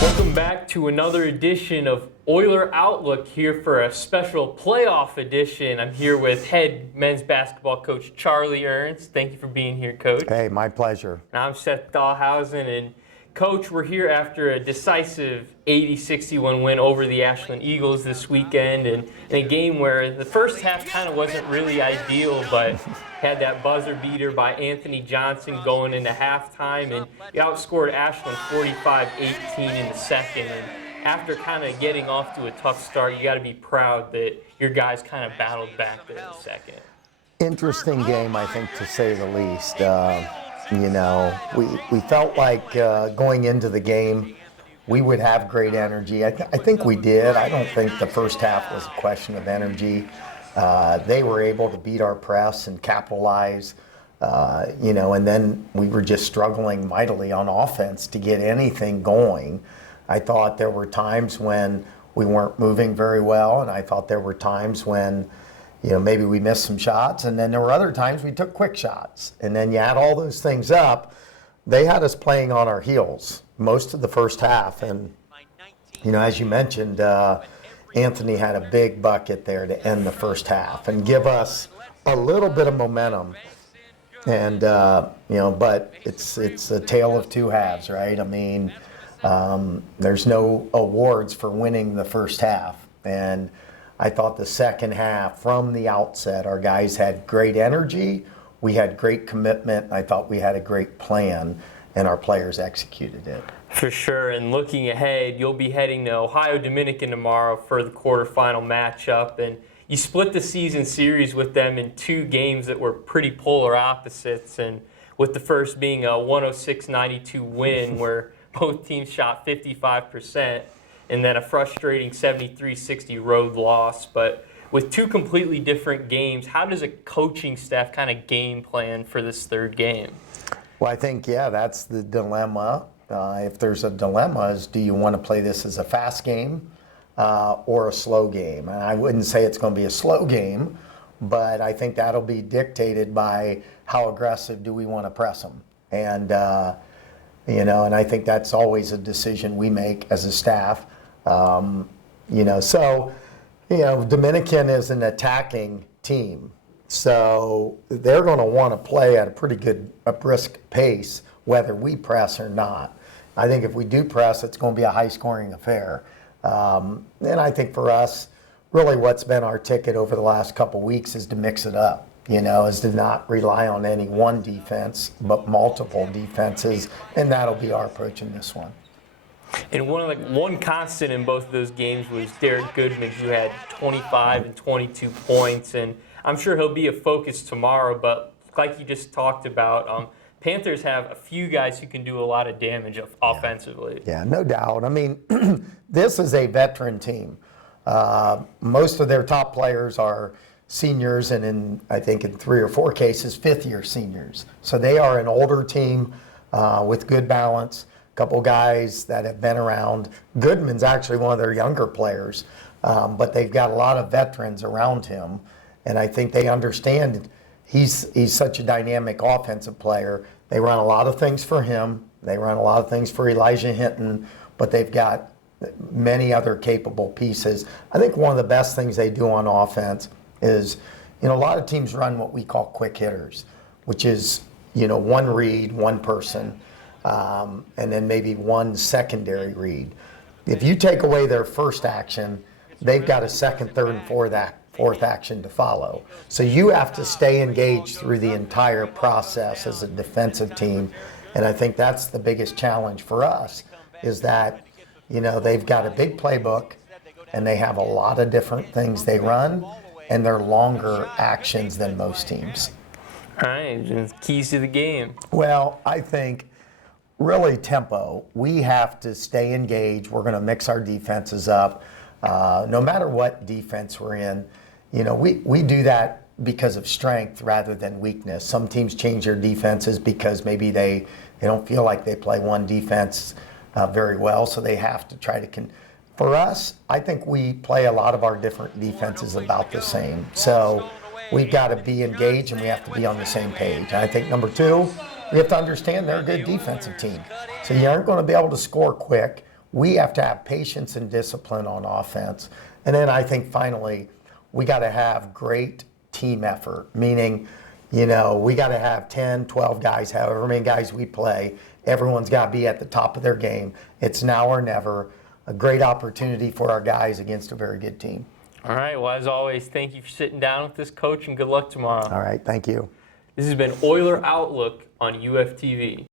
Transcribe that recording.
Welcome back to another edition of Oiler Outlook, here for a special playoff edition. I'm here with head men's basketball coach Charlie Ernst. Thank you for being here, Coach. Hey, my pleasure. And I'm Seth Dahlhausen, and Coach, we're here after a decisive 80-61 win over the Ashland Eagles this weekend, and in a game where the first half kind of wasn't really ideal, but had that buzzer beater by Anthony Johnson going into halftime, and you outscored Ashland 45-18 in the second. And after kind of getting off to a tough start, you got to be proud that your guys kind of battled back there in the second. Interesting game, I think, to say the least. We felt like going into the game, we would have great energy. I think we did. I don't think the first half was a question of energy. They were able to beat our press and capitalize, and then we were just struggling mightily on offense to get anything going. I thought there were times when we weren't moving very well, and I thought there were times when, maybe we missed some shots, and then there were other times we took quick shots. And then you add all those things up, they had us playing on our heels most of the first half. And, as you mentioned, Anthony had a big bucket there to end the first half and give us a little bit of momentum. And, but it's a tale of two halves, right? I mean, there's no awards for winning the first half. And I thought the second half, from the outset, our guys had great energy. We had great commitment. I thought we had a great plan, and our players executed it. For sure, and looking ahead, you'll be heading to Ohio Dominican tomorrow for the quarterfinal matchup, and you split the season series with them in two games that were pretty polar opposites, and with the first being a 106-92 win where both teams shot 55%, and then a frustrating 73-60 road loss. But with two completely different games, how does a coaching staff kind of game plan for this third game? Well, I think, that's the dilemma. If there's a dilemma, is do you want to play this as a fast game or a slow game? And I wouldn't say it's going to be a slow game, but I think that'll be dictated by how aggressive do we want to press them. And, and I think that's always a decision we make as a staff. Dominican is an attacking team. So they're going to want to play at a brisk pace, whether we press or not. I think if we do press, it's going to be a high-scoring affair. And I think for us, really what's been our ticket over the last couple weeks is to mix it up, is to not rely on any one defense, but multiple defenses, and that'll be our approach in this one. And one constant in both of those games was Derek Goodman, who had 25 and 22 points, and I'm sure he'll be a focus tomorrow. But like you just talked about, Panthers have a few guys who can do a lot of damage offensively. Yeah, no doubt. I mean, this is a veteran team. Most of their top players are seniors, and I think in 3 or 4 cases, fifth-year seniors. So they are an older team with good balance. Couple guys that have been around. Goodman's actually one of their younger players, but they've got a lot of veterans around him, and I think they understand he's such a dynamic offensive player. They run a lot of things for him. They run a lot of things for Elijah Hinton, but they've got many other capable pieces. I think one of the best things they do on offense is, a lot of teams run what we call quick hitters, which is, one read, one person, and then maybe one secondary read. If you take away their first action, they've got a second, third, and fourth action to follow. So you have to stay engaged through the entire process as a defensive team, and I think that's the biggest challenge for us, is that, they've got a big playbook, and they have a lot of different things they run, and they're longer actions than most teams. All right, keys to the game. Well, I think really tempo. We have to stay engaged. We're going to mix our defenses up. No matter what defense we're in, we do that because of strength rather than weakness. Some teams change their defenses because maybe they don't feel like they play one defense very well, so they have to try to For us, I think we play a lot of our different defenses about the same. So we've got to be engaged and we have to be on the same page. And I think number 2, we have to understand they're a good defensive team. So you aren't going to be able to score quick we have to have patience and discipline on offense. And then I think finally, we got to have great team effort, meaning, we got to have 10, 12 guys, however many guys we play. Everyone's got to be at the top of their game. It's now or never. A great opportunity for our guys against a very good team. All right. Well, as always, thank you for sitting down with this, Coach, and good luck tomorrow. All right. Thank you. This has been Oiler Outlook on UFTV.